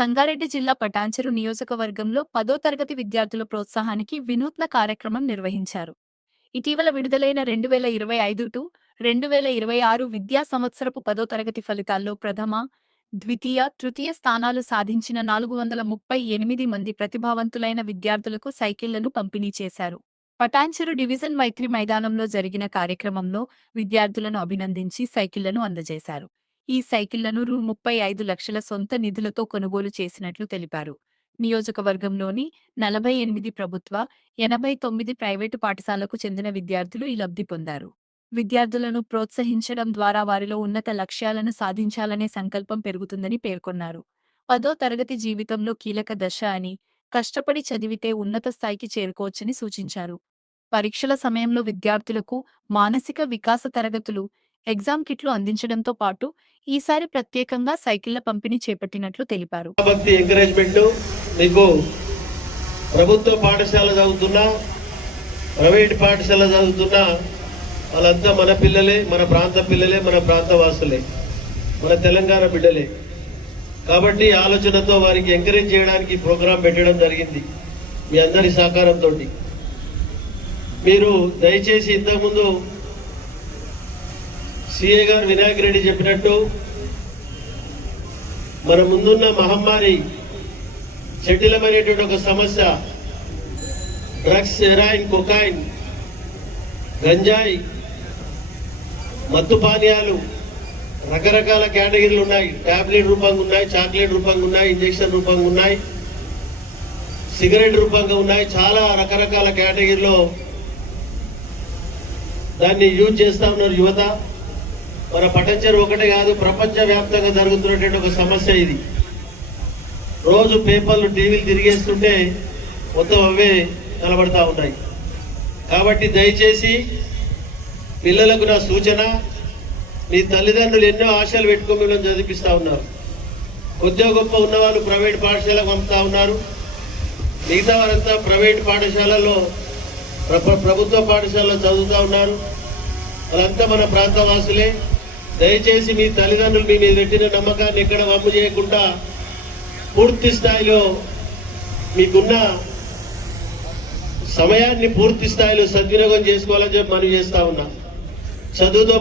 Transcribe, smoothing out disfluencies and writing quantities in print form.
సంగారెడ్డి జిల్లా పటాన్చెరు నియోజకవర్గంలో 10వ తరగతి విద్యార్థుల ప్రోత్సాహానికి వినూత్న కార్యక్రమం నిర్వహించారు. ఇటీవల విడుదలైన 2025-2026 విద్యా సంవత్సరపు 10వ తరగతి ఫలితాల్లో ప్రథమ, ద్వితీయ, తృతీయ స్థానాలు సాధించిన 438 మంది ప్రతిభావంతులైన విద్యార్థులకు సైకిళ్లను పంపిణీ చేశారు. పటాన్చెరు డివిజన్ మైత్రి మైదానంలో జరిగిన కార్యక్రమంలో విద్యార్థులను అభినందించి సైకిళ్లను అందజేశారు. ఈ సైకిళ్లను రూ. 35 లక్షల సొంత నిధులతో కొనుగోలు చేసినట్లు తెలిపారు. నియోజకవర్గంలోని 48 ప్రభుత్వ, 89 ప్రైవేటు పాఠశాలకు చెందిన విద్యార్థులు ఈ లబ్ధి పొందారు. విద్యార్థులను ప్రోత్సహించడం ద్వారా వారిలో ఉన్నత లక్ష్యాలను సాధించాలనే సంకల్పం పెరుగుతుందని పేర్కొన్నారు. 10వ తరగతి జీవితంలో కీలక దశ అని, కష్టపడి చదివితే ఉన్నత స్థాయికి చేరుకోవచ్చని సూచించారు. పరీక్షల సమయంలో విద్యార్థులకు మానసిక వికాస తరగతులు, ఎగ్జామ్ కిట్లు అందించడంతో పాటు ఈసారి ప్రత్యేకంగా సైకిళ్ల పంపిణీ చేపట్టినట్లు తెలిపారు. మీకు ప్రభుత్వ పాఠశాల చదువుతున్నా, ప్రైవేట్ పాఠశాల చదువుతున్నా వాళ్ళంతా మన పిల్లలే, మన ప్రాంత పిల్లలే, మన ప్రాంత వాసులే, మన తెలంగాణ బిడ్డలే. కాబట్టి ఆలోచనతో వారికి ఎంకరేజ్ చేయడానికి ప్రోగ్రాం పెట్టడం జరిగింది మీ అందరి సహకారంతో. మీరు దయచేసి ఇంతకుముందు సిఏ గారు వినాయక్ రెడ్డి చెప్పినట్టు మన ముందున్న మహమ్మారి జటిలమైనటువంటి ఒక సమస్య, డ్రగ్స్, హెరాయిన్, కొకాయిన్, గంజాయి, మత్తు పానీయాలు, రకరకాల కేటగిరీలు ఉన్నాయి. టాబ్లెట్ రూపంగా ఉన్నాయి, చాక్లెట్ రూపంగా ఉన్నాయి, ఇంజెక్షన్ రూపంగా ఉన్నాయి, సిగరెట్ రూపంగా ఉన్నాయి. చాలా రకరకాల కేటగిరీలో దాన్ని యూజ్ చేస్తా ఉన్నారు యువత. మన పటాన్చెరు ఒకటే కాదు, ప్రపంచ వ్యాప్తంగా జరుగుతున్నటువంటి ఒక సమస్య ఇది. రోజు పేపర్లు, టీవీలు తిరిగేస్తుంటే మొత్తం అవే కనబడతా ఉన్నాయి. కాబట్టి దయచేసి పిల్లలకు నా సూచన, మీ తల్లిదండ్రులు ఎన్నో ఆశలు పెట్టుకుని వీళ్ళని చదివిపిస్తూ ఉన్నారు. కొద్దిగా గొప్ప ఉన్నవాళ్ళు ప్రైవేట్ పాఠశాలకు పంపుతా ఉన్నారు. మిగతా వారంతా ప్రైవేట్ పాఠశాలలో, ప్రభుత్వ పాఠశాలలో చదువుతూ ఉన్నారు. వాళ్ళంతా మన ప్రాంత వాసులే. దయచేసి మీ తల్లిదండ్రులు మీ మీద పెట్టిన నమ్మకాన్ని ఎక్కడ వమ్ము చేయకుండా పూర్తి స్థాయిలో మీకున్న సమయాన్ని పూర్తి స్థాయిలో సద్వినియోగం చేసుకోవాలని చెప్పి మనం చేస్తా ఉన్నాం. చదువుతో